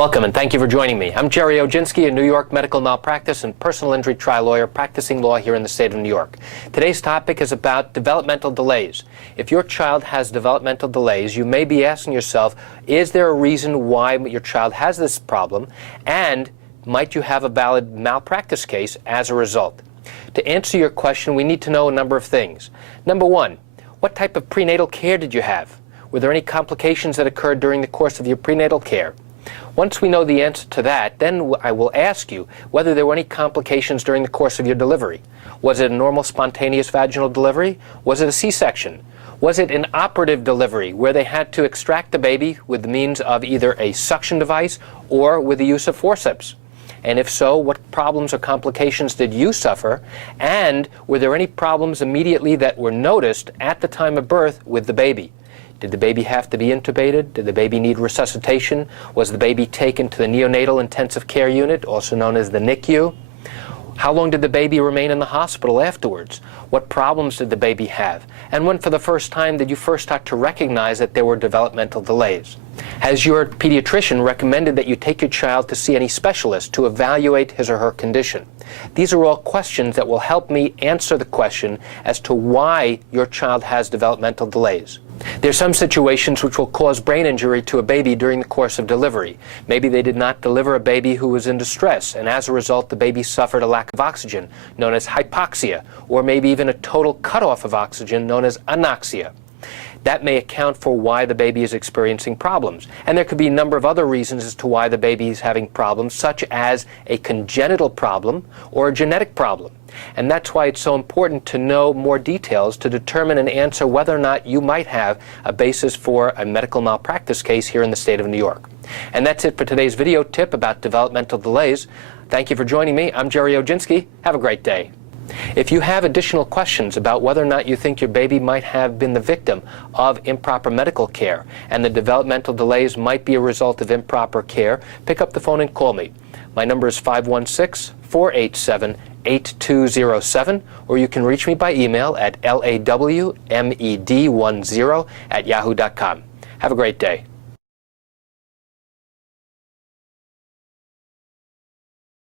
Welcome and thank you for joining me. I'm Gerry Oginski, a New York Medical Malpractice and personal injury trial lawyer practicing law here in the state of New York. Today's topic is about developmental delays. If your child has developmental delays, you may be asking yourself, is there a reason why your child has this problem, and might you have a valid malpractice case as a result? To answer your question, we need to know a number of things. Number one, what type of prenatal care did you have? Were there any complications that occurred during the course of your prenatal care? Once we know the answer to that, then I will ask you whether there were any complications during the course of your delivery. Was it a normal spontaneous vaginal delivery? Was it a C-section? Was it an operative delivery where they had to extract the baby with the means of either a suction device or with the use of forceps? And if so, what problems or complications did you suffer? And were there any problems immediately that were noticed at the time of birth with the baby? Did the baby have to be intubated? Did the baby need resuscitation? Was the baby taken to the neonatal intensive care unit, also known as the NICU? How long did the baby remain in the hospital afterwards? What problems did the baby have? And when for the first time did you first start to recognize that there were developmental delays? Has your pediatrician recommended that you take your child to see any specialist to evaluate his or her condition? These are all questions that will help me answer the question as to why your child has developmental delays. There are some situations which will cause brain injury to a baby during the course of delivery. Maybe they did not deliver a baby who was in distress, and as a result the baby suffered a lack of oxygen, known as hypoxia, or maybe even a total cutoff of oxygen, known as anoxia. That may account for why the baby is experiencing problems. And there could be a number of other reasons as to why the baby is having problems, such as a congenital problem or a genetic problem. And that's why it's so important to know more details to determine and answer whether or not you might have a basis for a medical malpractice case here in the state of New York. And that's it for today's video tip about developmental delays. Thank you for joining me. I'm Gerry Oginski. Have a great day. If you have additional questions about whether or not you think your baby might have been the victim of improper medical care and the developmental delays might be a result of improper care, pick up the phone and call me. My number is 516-487-8207, or you can reach me by email at lawmed10@yahoo.com. Have a great day.